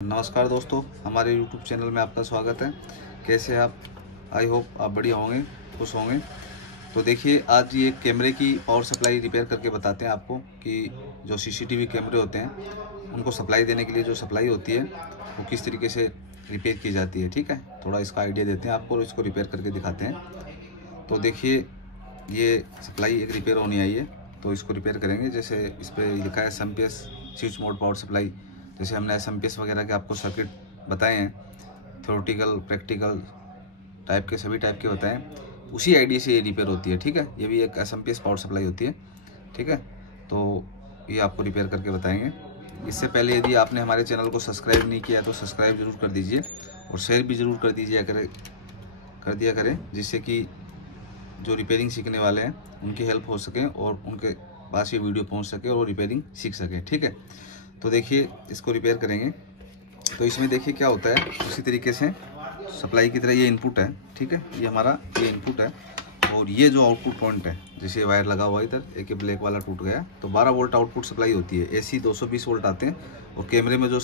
नमस्कार दोस्तों, हमारे YouTube चैनल में आपका स्वागत है। कैसे हैं आप? आई होप आप बढ़िया होंगे, खुश होंगे। तो देखिए, आज ये कैमरे की पावर सप्लाई रिपेयर करके बताते हैं आपको कि जो CCTV कैमरे होते हैं उनको सप्लाई देने के लिए जो सप्लाई होती है वो किस तरीके से रिपेयर की जाती है। ठीक है, थोड़ा इसका आइडिया देते हैं आपको और इसको रिपेयर करके दिखाते हैं। तो देखिए, ये सप्लाई एक रिपेयर होनी आई है, तो इसको रिपेयर करेंगे। जैसे इस पर लिखा है SMPS switch mode power supply. जैसे हमने SMPS वगैरह के आपको सर्किट बताए हैं, थ्योरेटिकल प्रैक्टिकल टाइप के, सभी टाइप के बताएं, उसी आईडी से ये रिपेयर होती है। ठीक है, ये भी एक SMPS पावर सप्लाई होती है। ठीक है, तो ये आपको रिपेयर करके बताएंगे। इससे पहले यदि आपने हमारे चैनल को सब्सक्राइब नहीं किया तो सब्सक्राइब जरूर कर दीजिए और शेयर भी ज़रूर कर दिया करें, जिससे कि जो रिपेयरिंग सीखने वाले हैं उनकी हेल्प हो सके और उनके पास ये वीडियो पहुंच सके और वो रिपेयरिंग सीख सकें। ठीक है, तो देखिए इसको रिपेयर करेंगे। तो इसमें देखिए क्या होता है, उसी तरीके से सप्लाई की तरह ये इनपुट है। ठीक है, ये हमारा ये इनपुट है और ये जो आउटपुट पॉइंट है, जैसे वायर लगा हुआ इधर, एक ब्लैक वाला टूट गया, तो 12 वोल्ट आउटपुट सप्लाई होती है। AC 220 वोल्ट आते हैं और कैमरे में जो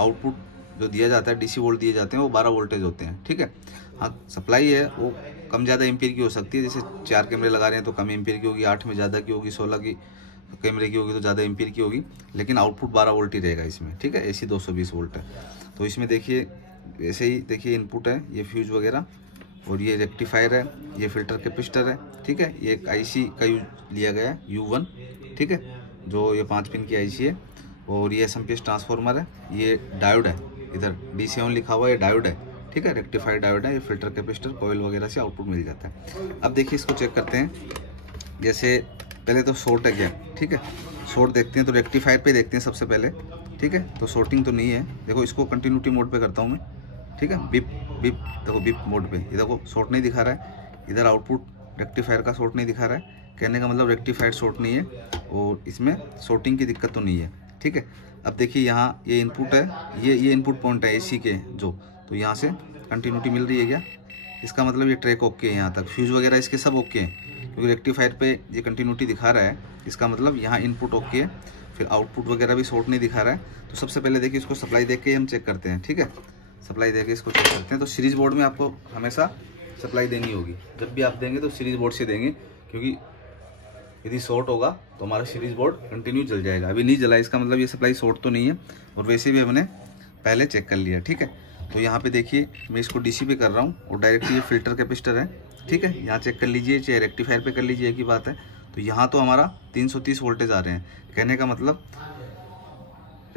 आउटपुट जो दिया जाता है, DC वोल्ट दिए जाते हैं, वो 12 वोल्टेज होते हैं। ठीक है, हाँ, सप्लाई है वो कम ज़्यादा एम्पीयर की हो सकती है। जैसे 4 कैमरे लगा रहे हैं तो कम एम्पीयर की होगी, 8 में ज़्यादा की होगी, 16 की कैमरे की होगी तो ज़्यादा एम्पीयर की होगी, लेकिन आउटपुट 12 वोल्ट ही रहेगा इसमें। ठीक है, AC 220 वोल्ट है। तो इसमें देखिए, ऐसे ही देखिए इनपुट है, ये फ्यूज वगैरह, और ये रेक्टिफायर है, ये फिल्टर कैपेसिटर है। ठीक है, ये एक IC का यूज लिया गया है, U1। ठीक है, जो ये 5 पिन की IC है, और ये SMPS ट्रांसफार्मर है, ये डायोड है, इधर D7 लिखा हुआ है, ये डायोड है। ठीक है, रेक्टिफायर डायोड है, ये फिल्टर कैपेसिटर कॉइल वगैरह से आउटपुट मिल जाता है। अब देखिए इसको चेक करते हैं। जैसे पहले तो शॉर्ट है क्या? ठीक है, शॉर्ट देखते हैं तो रेक्टिफायर पे देखते हैं सबसे पहले। ठीक है, तो शॉर्टिंग तो नहीं है। देखो इसको कंटिन्यूटी मोड पे करता हूँ मैं। ठीक है, बिप बिप, देखो बिप मोड पे, ये देखो शॉर्ट नहीं दिखा रहा है। इधर आउटपुट रेक्टिफायर का शॉर्ट नहीं दिखा रहा है, कहने का मतलब रेक्टिफायर शॉर्ट नहीं है और इसमें शॉर्टिंग की दिक्कत तो नहीं है। ठीक है, अब देखिए यहाँ ये इनपुट है, ये इनपुट पॉइंट है AC के जो, तो यहाँ से कंटिन्यूटी मिल रही है क्या? इसका मतलब ये ट्रैक ओके है, यहाँ तक फ्यूज वगैरह इसके सब ओके हैं, क्योंकि रेक्टिफायर पे ये कंटिन्यूटी दिखा रहा है। इसका मतलब यहाँ इनपुट ओके है, फिर आउटपुट वगैरह भी शॉर्ट नहीं दिखा रहा है। तो सबसे पहले देखिए इसको सप्लाई देख के हम चेक करते हैं। ठीक है, सप्लाई देके इसको चेक करते हैं। तो सीरीज बोर्ड में आपको हमेशा सप्लाई देनी होगी। जब भी आप देंगे तो सीरीज बोर्ड से देंगे, क्योंकि यदि शॉर्ट होगा तो हमारा सीरीज बोर्ड कंटिन्यू जल जाएगा। अभी नहीं जला, इसका मतलब ये सप्लाई शॉर्ट तो नहीं है, और वैसे भी हमने पहले चेक कर लिया। ठीक है, तो यहाँ पे देखिए मैं इसको DC पे कर रहा हूँ और डायरेक्टली ये फिल्टर कैपेसिटर है। ठीक है, यहाँ चेक कर लीजिए, चाहे रेक्टिफायर पे कर लीजिए, एक ही बात है। तो यहाँ तो हमारा 330 वोल्टेज आ रहे हैं, कहने का मतलब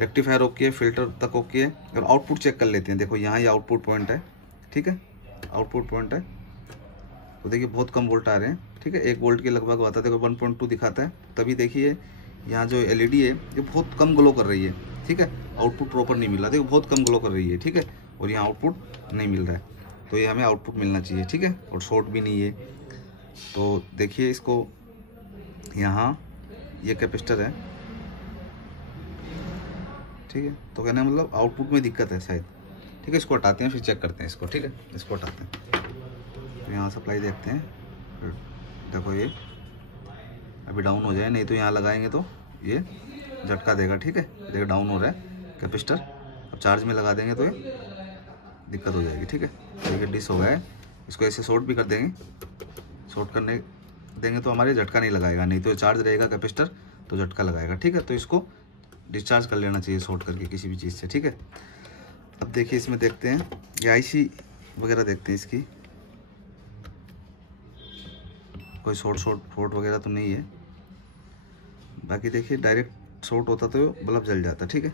रेक्टिफायर ओके है, फिल्टर तक ओके है। और आउटपुट चेक कर लेते हैं। देखो यहाँ ये आउटपुट पॉइंट है। ठीक है, आउटपुट पॉइंट है, तो देखिए बहुत कम वोल्ट आ रहे हैं। ठीक है, 1 वोल्ट के लगभग आता है, देखो 1.2 दिखाता है। तभी देखिए यहाँ जो LED है ये बहुत कम ग्लो कर रही है। ठीक है, आउटपुट प्रॉपर नहीं मिल रहा, देखो बहुत कम ग्लो कर रही है। ठीक है, और यहाँ आउटपुट नहीं मिल रहा है, तो ये हमें आउटपुट मिलना चाहिए। ठीक है, और शॉर्ट भी नहीं है। तो देखिए इसको, यहाँ ये कैपेसिटर है। ठीक है, तो कहने का मतलब आउटपुट में दिक्कत है शायद। ठीक है, इसको हटाते हैं, फिर चेक करते हैं इसको। ठीक है, इसको हटाते हैं, तो यहाँ सप्लाई देखते हैं। देखो ये अभी डाउन हो जाए, नहीं तो यहाँ लगाएंगे तो ये झटका देगा। ठीक है, देखो डाउन हो रहा है कैपेसिटर। अब चार्ज में लगा देंगे तो ये दिक्कत हो जाएगी। ठीक है, देखिए डिस हो गया है, इसको ऐसे शॉर्ट भी कर देंगे। शॉर्ट करने देंगे तो हमारे झटका नहीं लगाएगा, नहीं तो चार्ज रहेगा कैपेसिटर तो झटका लगाएगा। ठीक है, तो इसको डिस्चार्ज कर लेना चाहिए शॉर्ट करके किसी भी चीज़ से। ठीक है, अब देखिए इसमें देखते हैं, ये IC वगैरह देखते हैं इसकी, कोई शॉर्ट वगैरह तो नहीं है। बाकी देखिए डायरेक्ट शॉर्ट होता तो बल्ब जल जाता। ठीक है,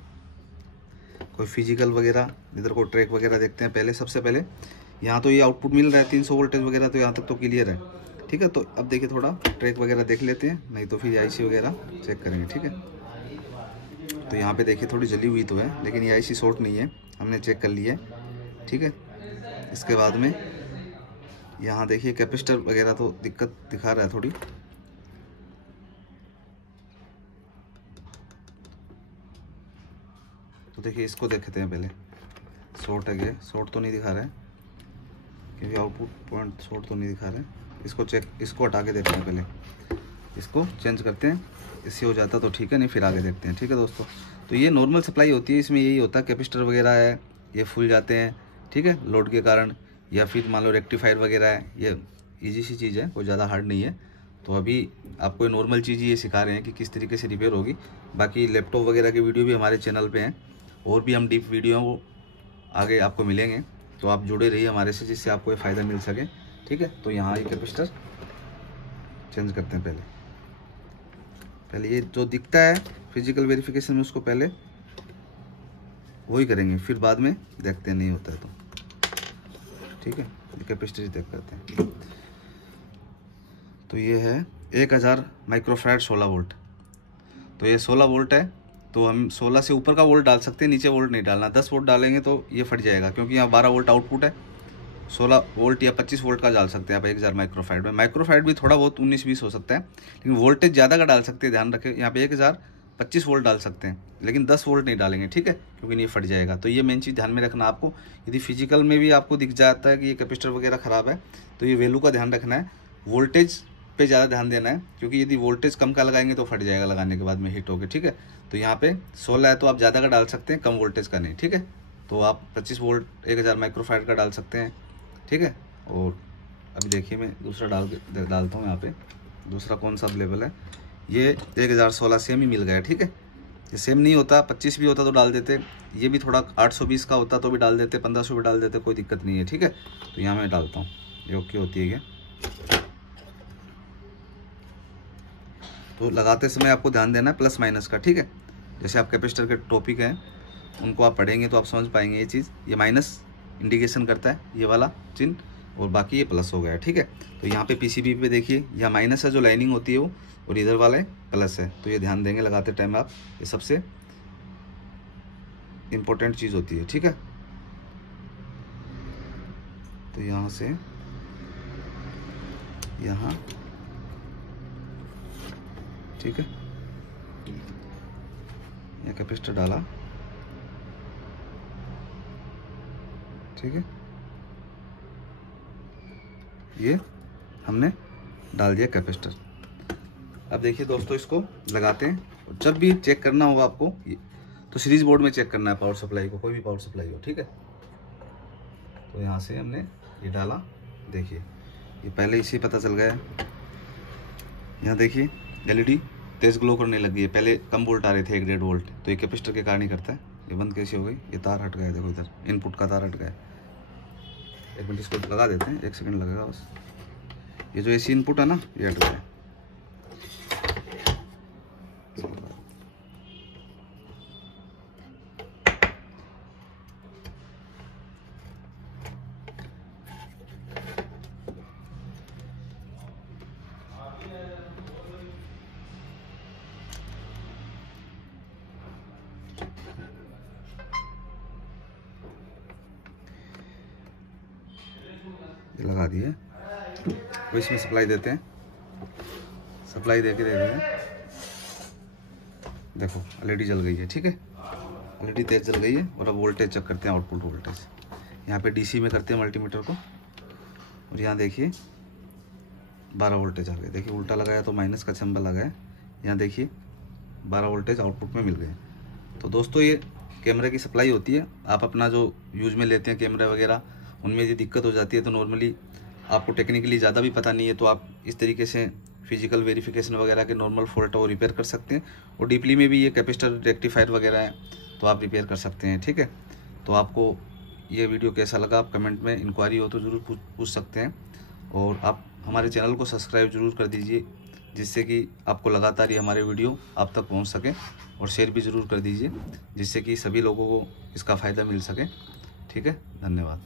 कोई फिजिकल वगैरह, इधर कोई ट्रैक वगैरह देखते हैं पहले। सबसे पहले यहाँ तो ये आउटपुट मिल रहा है 300 वोल्टेज वगैरह, तो यहाँ तक तो क्लियर है। ठीक है, तो अब देखिए थोड़ा ट्रैक वगैरह देख लेते हैं, नहीं तो फिर IC वगैरह चेक करेंगे। ठीक है, तो यहाँ पे देखिए थोड़ी जली हुई तो है, लेकिन ये IC शॉर्ट नहीं है, हमने चेक कर लिया है। ठीक है, इसके बाद में यहाँ देखिए कैपेसिटर वगैरह तो दिक्कत दिखा रहा है थोड़ी। तो देखिए इसको देखते हैं पहले, शॉर्ट है क्या? शॉर्ट तो नहीं दिखा रहा है, क्योंकि आउटपुट पॉइंट शॉर्ट तो नहीं दिखा रहा है। इसको चेक, इसको हटा के देखते हैं पहले। इसको चेंज करते हैं, इससे हो जाता तो ठीक है, नहीं फिर आगे देखते हैं। ठीक है दोस्तों, तो ये नॉर्मल सप्लाई होती है, इसमें यही होता है कैपेसिटर वगैरह है ये फूल जाते हैं, ठीक है, लोड के कारण, या फिर मान लो रेक्टिफायर वगैरह है, ये ईजी सी चीज़ है, कोई ज़्यादा हार्ड नहीं है। तो अभी आपको नॉर्मल चीज़ ये सिखा रहे हैं कि किस तरीके से रिपेयर होगी। बाकी लैपटॉप वगैरह की वीडियो भी हमारे चैनल पे हैं, और भी हम डीप वीडियो आगे आपको मिलेंगे, तो आप जुड़े रहिए हमारे से, जिससे आपको ये फ़ायदा मिल सके। ठीक है, तो यहाँ ये कैपेसिटर चेंज करते हैं। पहले ये जो दिखता है फिजिकल वेरिफिकेशन में, उसको पहले वही करेंगे, फिर बाद में देखते हैं नहीं होता है तो। ठीक है, ये कैपेसिटर चेक करते हैं। तो ये है 1000 माइक्रोफैराड 16 वोल्ट। तो ये 16 वोल्ट है, तो हम 16 से ऊपर का वोल्ट डाल सकते हैं, नीचे वोल्ट नहीं डालना। 10 वोल्ट डालेंगे तो ये फट जाएगा, क्योंकि यहाँ 12 वोल्ट आउटपुट है। 16 वोल्ट या 25 वोल्ट का डाल सकते हैं आप 1000 माइक्रोफैराड में। माइक्रोफैराड भी थोड़ा बहुत 19-20 हो सकता है, लेकिन वोल्टेज ज़्यादा का डाल सकते हैं। ध्यान रखें, यहाँ पे 1025 वोल्ट डाल सकते हैं, लेकिन 10 वोल्ट नहीं डालेंगे। ठीक है, क्योंकि नहीं फट जाएगा। तो ये मेन चीज़ ध्यान में रखना आपको। यदि फिजिकल में भी आपको दिख जाता है कि ये कैपेसिटर वगैरह ख़राब है, तो ये वैल्यू का ध्यान रखना है, वोल्टेज पे ज़्यादा ध्यान देना है, क्योंकि यदि वोल्टेज कम का लगाएंगे तो फट जाएगा लगाने के बाद में हीट होकर। ठीक है, तो यहाँ पे 16 है तो आप ज़्यादा का डाल सकते हैं, कम वोल्टेज का नहीं। ठीक है, तो आप 25 वोल्ट 1000 माइक्रोफैराड का डाल सकते हैं। ठीक है, और अभी देखिए मैं दूसरा डालता हूँ यहाँ पे। दूसरा कौन सा अवेलेबल है, ये 1016 सेम ही मिल गया। ठीक है, ये सेम नहीं होता, 25 भी होता तो डाल देते, ये भी थोड़ा 820 का होता तो भी डाल देते, 1500 भी डाल देते, कोई दिक्कत नहीं है। ठीक है, तो यहाँ मैं डालता हूँ, ये ओके होती है क्या। तो लगाते समय आपको ध्यान देना है प्लस माइनस का। ठीक है, जैसे आप कैपेसिटर के टॉपिक हैं उनको आप पढ़ेंगे तो आप समझ पाएंगे ये चीज़। ये माइनस इंडिकेशन करता है ये वाला चिन्ह, और बाकी ये प्लस हो गया है। ठीक है, तो यहाँ पे पीसीबी पे देखिए यहाँ माइनस है जो लाइनिंग होती है वो, और इधर वाले प्लस है। तो ये ध्यान देंगे लगाते टाइम आप, ये सबसे इम्पोर्टेंट चीज़ होती है। ठीक है, तो यहाँ से यहाँ, ठीक है, ये कैपेसिटर डाला। ठीक है, ये हमने डाल दिया कैपेसिटर। अब देखिए दोस्तों, इसको लगाते हैं। जब भी चेक करना होगा आपको तो सीरीज बोर्ड में चेक करना है पावर सप्लाई को, कोई भी पावर सप्लाई हो। ठीक है, तो यहाँ से हमने ये डाला, देखिए ये पहले इसे पता चल गया। यहाँ देखिए एलईडी तेज ग्लो करने लगी है, पहले कम वोल्ट आ रहे थे 1.5 वोल्ट, तो ये कैपेसिटर के कारण ही करता है। ये बंद कैसे हो गई, ये तार हट गया, देखो इधर इनपुट का तार हट गया। एक मिनट इसको लगा देते हैं, 1 सेकंड लगेगा बस। ये जो एसी इनपुट है ना, ये हट गया। ये लगा दिए, तो इसमें सप्लाई देते हैं। सप्लाई दे देते हैं, देखो एलईडी जल गई है। ठीक है, एलईडी तेज जल गई है। और अब वोल्टेज चेक करते हैं, आउटपुट वोल्टेज। यहाँ पे डीसी में करते हैं मल्टीमीटर को, और यहाँ देखिए 12 वोल्टेज आ गए। देखिए उल्टा लगाया तो माइनस का सिंबल लगा है, यहाँ देखिए 12 वोल्टेज आउटपुट में मिल गए। तो दोस्तों ये कैमरे की सप्लाई होती है। आप अपना जो यूज में लेते हैं कैमरा वगैरह, उनमें यदि दिक्कत हो जाती है तो नॉर्मली आपको टेक्निकली ज़्यादा भी पता नहीं है, तो आप इस तरीके से फिजिकल वेरिफिकेशन वगैरह के नॉर्मल फॉल्ट वो रिपेयर कर सकते हैं। और डीपली में भी ये कैपेसिटर रेक्टिफायर वगैरह है तो आप रिपेयर कर सकते हैं। ठीक है, तो आपको ये वीडियो कैसा लगा आप कमेंट में इंक्वायरी हो तो ज़रूर पूछ सकते हैं। और आप हमारे चैनल को सब्सक्राइब ज़रूर कर दीजिए, जिससे कि आपको लगातार ये हमारे वीडियो आप तक पहुंच सके। और शेयर भी ज़रूर कर दीजिए, जिससे कि सभी लोगों को इसका फ़ायदा मिल सके। ठीक है, धन्यवाद।